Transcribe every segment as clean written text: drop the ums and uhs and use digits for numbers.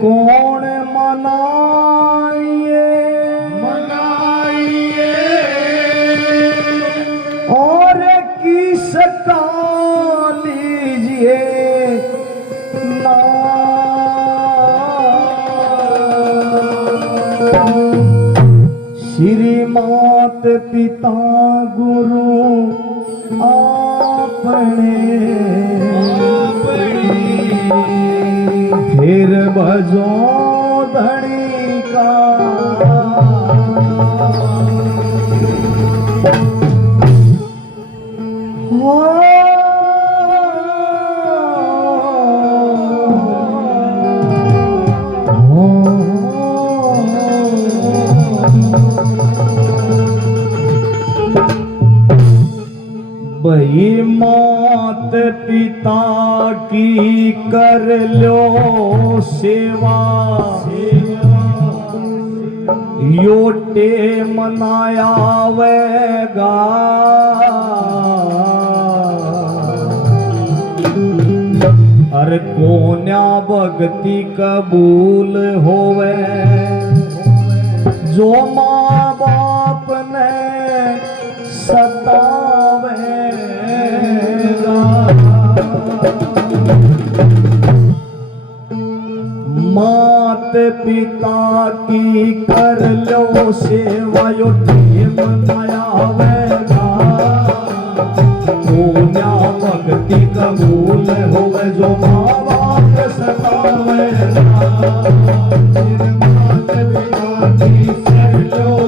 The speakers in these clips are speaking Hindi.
कौन मनाइए मनाइए और किस का लीजिए श्री मात पिता गुरु आपने फिर भजो धनी का भई मात पिता की कर लो सेवा योटे मनाया वेगा अरे कोन्या भक्ति कबूल होवे जो माँ बाप ने सतावेगा मात पिता की कर लो सेवा योटे मनायावेगा कोन्या भक्ति कबूल होवे जो माँ बाप सतावेगा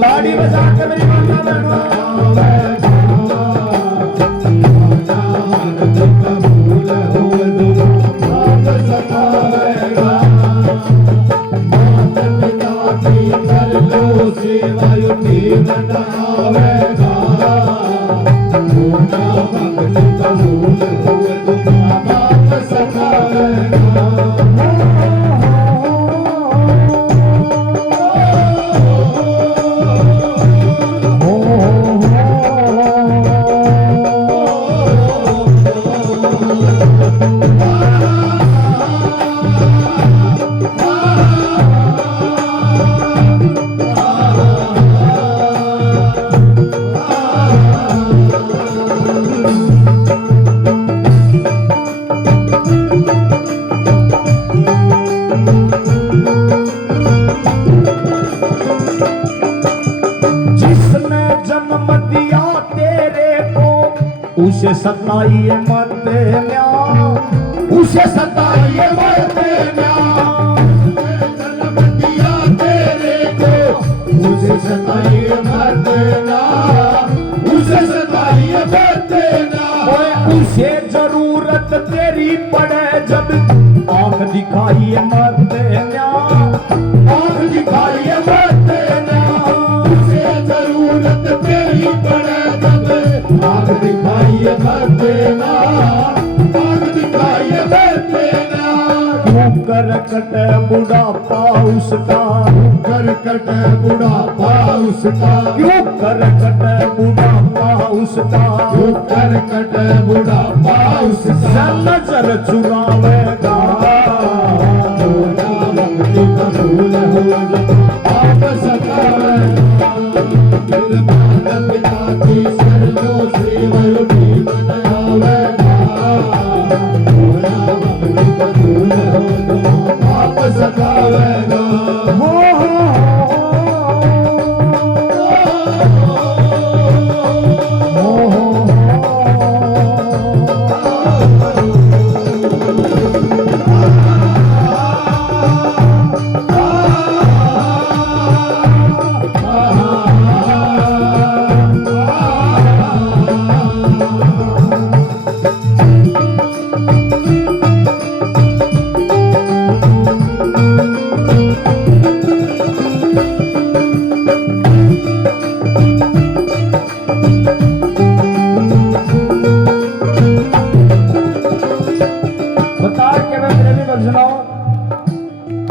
ताड़ी बजा के मेरी माता बहनों उसे सताइए मत न्या उसे सताइए मत न्या जन्म दिया तेरे को उसे सताइए मत न्या उसे सताइए मत न्या उसे जरूरत तेरी पड़े जब आंख दिखाइए मत न्या आंख दिखाइए मत न्या उसे जरूरत तेरी पड़े जब आंख दिखाइए मत देना आंख दिखाइए मत देना क्यों करकट बुढ़ापा उसका करकट बुढ़ापा उसका क्यों करकट बुढ़ापा उसका क्यों करकट बुढ़ापा उसका नजर चुरावेगा भक्ति कबूल हो आप सतावेगा माता पिता की सर्वो सेवा योटे मनावेगा भक्ति कबूल हो आप सतावेगा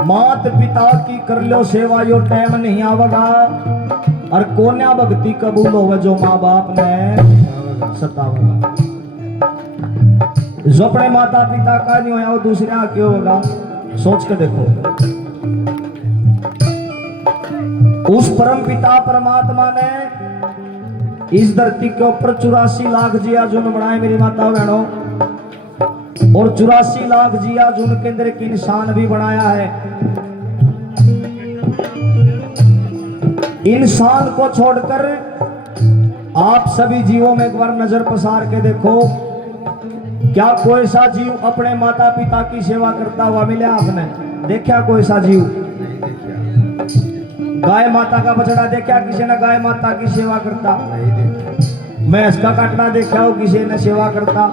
मात पिता की कर लो सेवा यो टाइम नहीं आवेगा और कोन्या भक्ति कबूल होवे जो माँ बाप ने सतावेगा जो अपने माता पिता का नहीं होया वो दूसरे क्यों होगा सोच के देखो, उस परम पिता परमात्मा ने इस धरती के ऊपर 84 लाख जिया जुन बनाए मेरी माता बहनों, और 84 लाख जिया जुन के अंदर एक इंसान भी बनाया है। इंसान को छोड़कर आप सभी जीवों में एक बार नजर पसार के देखो, क्या कोई सा जीव अपने माता पिता की सेवा करता हुआ मिला? आपने देखा कोई सा जीव? गाय माता का बछड़ा देखा किसी ने गाय माता की सेवा करता? भैंस का काटना देखा हो किसी ने सेवा करता?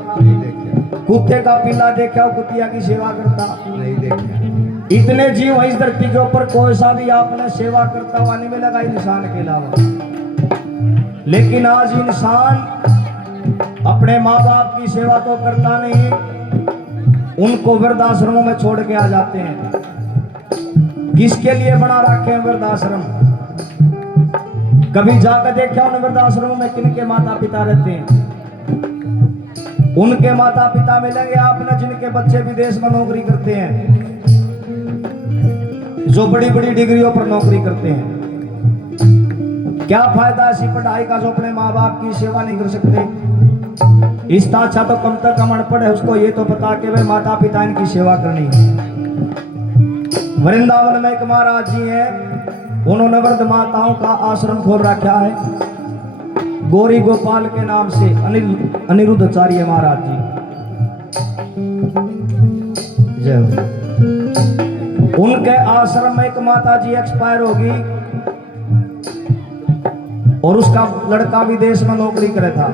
कुत्ते का पीला देखा हो कुतिया की सेवा करता? नहीं देखा। इतने जीव इस धरती के ऊपर कोई सा भी आपने सेवा करता हुआ नहीं मिलेगा इंसान के अलावा। लेकिन आज इंसान अपने माँ बाप की सेवा तो करता नहीं, उनको वृद्धाश्रमों में छोड़ के आ जाते हैं। किसके लिए बना रखे हैं वृद्धाश्रम? कभी जाकर देखा उन वृद्धाश्रमों में किनके माता पिता रहते हैं? उनके माता पिता मिलेंगे आपने जिनके बच्चे विदेश में नौकरी करते हैं, जो बड़ी बड़ी डिग्रियों पर नौकरी करते हैं। क्या फायदा ऐसी पढ़ाई का जो अपने माँ बाप की सेवा नहीं कर सकते? इसका अच्छा तो कम तक कम अनपढ़ है, उसको ये तो पता कि वे माता पिता इनकी सेवा करनी है। वृंदावन में एक महाराज जी हैं, उन्होंने वृद्ध माताओं का आश्रम खोल रखा है, गौरी गोपाल के नाम से। अनिरुद्धाचार्य महाराज जी जय। उनके आश्रम में एक माता जी एक्सपायर होगी और उसका लड़का विदेश में नौकरी करे था।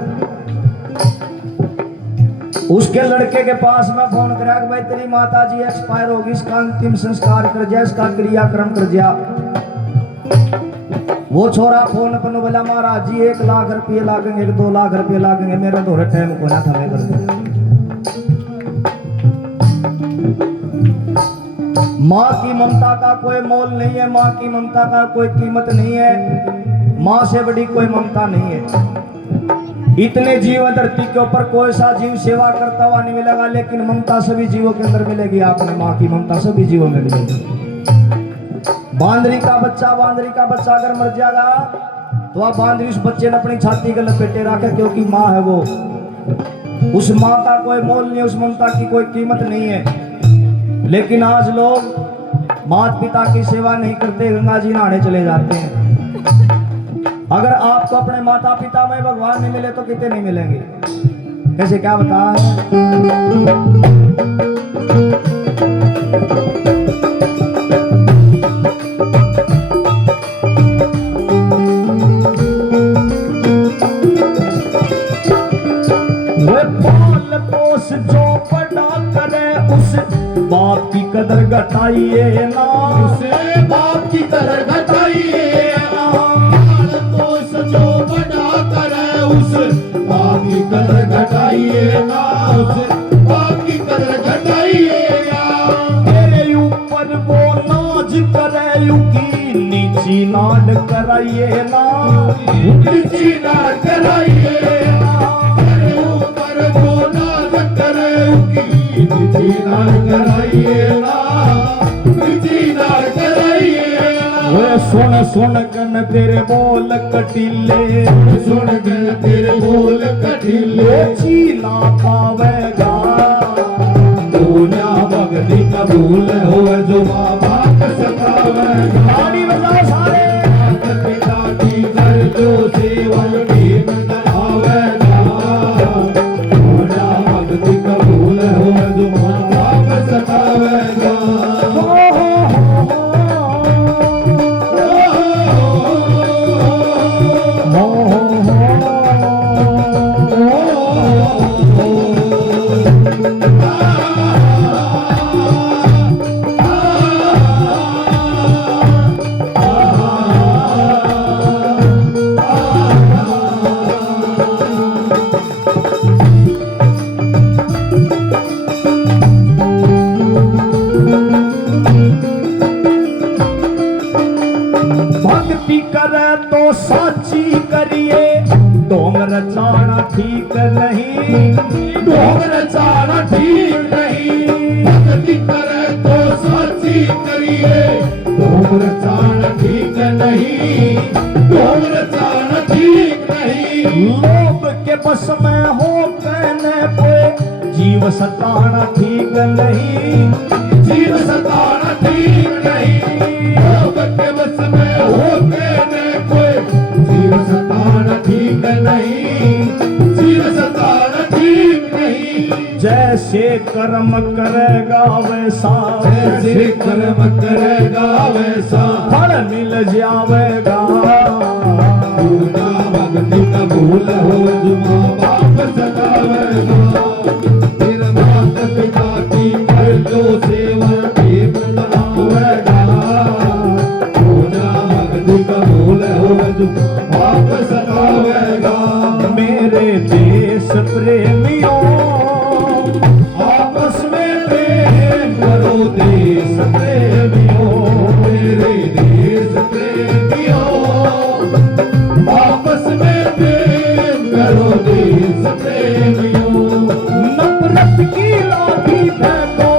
उसके लड़के के पास में फोन करा कि भाई तेरी माता जी एक्सपायर होगी, इसका अंतिम संस्कार कर जा, इसका क्रियाक्रम कर जा। वो छोरा फोन पर बोला महाराज जी 1 लाख रुपये लागेंगे, 2 लाख रुपये लागेंगे, मेरा थोड़ा टाइम को ना था मैं कर दूं। माँ की ममता का कोई मोल नहीं है, माँ की ममता का कोई कीमत नहीं है, माँ से बड़ी कोई ममता नहीं है। इतने जीव धरती के ऊपर कोई सा जीव सेवा करता हुआ नहीं मिलेगा, लेकिन ममता सभी जीवों के अंदर मिलेगी। आपने माँ की ममता सभी जीवों में मिलेगी। बांदरी का बच्चा अगर मर जाएगा तो आप बांदरी उस बच्चे ने अपनी छाती के लपेटे रखे, क्योंकि माँ है वो। उस माँ का कोई मोल नहीं, उस ममता की कोई कीमत नहीं है। लेकिन आज लोग माता पिता की सेवा नहीं करते, गंगा जी नहाने चले जाते हैं। अगर आपको अपने माता पिता में भगवान नहीं मिले तो कितने नहीं मिलेंगे? कैसे क्या बता जो बड़ा करे उस बाप की कदर घटाइए ना, उसे बाप की कदर घटाइए ना। जो बड़ा करे उस बाप की कदर घटाइए ना, उस बाप की कदर घटाइए ना। तेरे ऊपर वो नाज करे युकी नीची नाड कराइए ना, नीची नाड कराइए ना। तेरे ऊपर वो नाज करे युकी नीची नाड कराइए ना, नीची नाड कराइए ना। वे सुन सुन कन तेरे बोल कटीले, सुन कन तेरे बोल कटीले। चीला पावेगा दुनिया भक्ति कबूल हो, जो माँ बाप सतावेगा। ताली बजाओ सारे। पिता की दर्दों सेवा की आवेगा, दुनिया भक्ति कबूल हो, जो माँ बाप सतावेगा। भक्ति करे तो साची करिए, ढोंग रचाना ठीक नहीं, ढोंग रचाना ठीक नहीं। भक्ति करे तो साची करिए धूम्रपान ठीक नहीं, धूम्रपान ठीक नहीं। लोभ के बस में हो कहने पे जीव सताना ठीक नहीं, जीव सताना ठीक नहीं। लोभ के बस में हो कहने पे जीव सताना ठीक नहीं, जीव सताना ठीक नहीं। जैसे कर्म करेगा वैसा, जैसे कर्म करेगा वैसा फल मिल जावेगा। पूरा भक्ति कबूल हो जो माँ बाप सतावेगा। फिर माता पिता की कर लो सेवा प्रेम बनावेगा। पूरा भक्ति कबूल हो जो बाप सतावेगा। मेरे देश प्रेमियों आपस में प्रेम करो देश प्रेमियों, मेरे देश प्रेमियों। आपस में प्रेम करो देश प्रेमियों। नफरत की लाठी फेंको,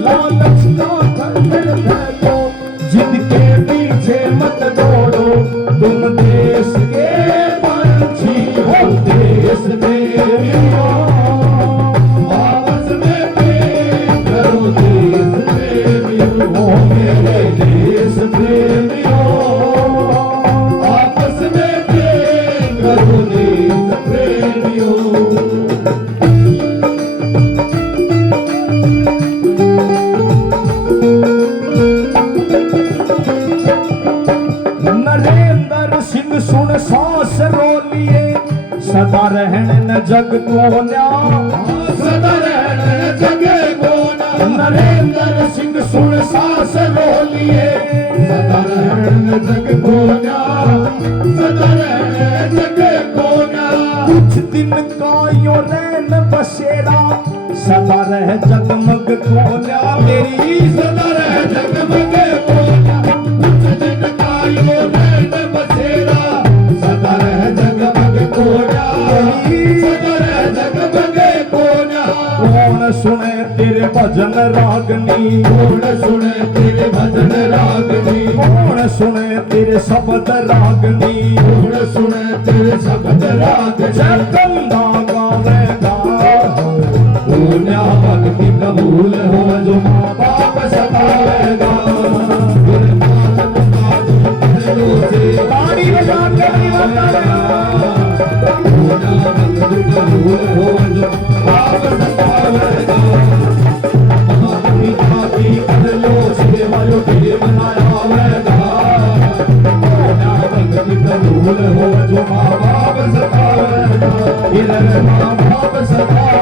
लालच का खंजर फेंको, जिद के पीछे मत दौड़ो, तुम देश के पंछी हो। देश प्रेमियों आपस में प्रेम करो देश प्रेमियों, मेरे देश प्रेमियों। आपस में प्रेम करो देश प्रेमियों। नरेंद्र सिंह सुन सांस रोलिए, सदा रहन न जग को न्याय। सदा रहन जग को न्याय। नरेंद्र सिंह सुन सांस रोलिए, सदा रहन जग को न्याय। सदा रहन जग को न्याय। कुछ दिन का यो रैन बसेरा, सदा रह जगमग कोला। मेरी सदा रह जगमग कोला। कुछ दिन का यो रैन बसेरा, सदा रह जगमग कोला। सदा रह जगमग कोला। कौन सुने तेरे भजन रागनी, कौन सुने तेरे भजन रागनी। कौन सुने तेरे शब्द रागनी, कौन सुने तेरे शब्द रागनी। जगदम्बा गावेगा। पूर्णा भक्ति कबूल हो जो माँ बाप सतावेगा। ताड़ी बजा के बतावेगा। पूर्णा भक्ति कबूल हो जो बाप सतावेगा। पिता की कर लो सेवा जो प्रेम बनावेगा। पूर्णा भक्ति कबूल हो जो माँ बाप सतावेगा। माँ बाप सतावेगा।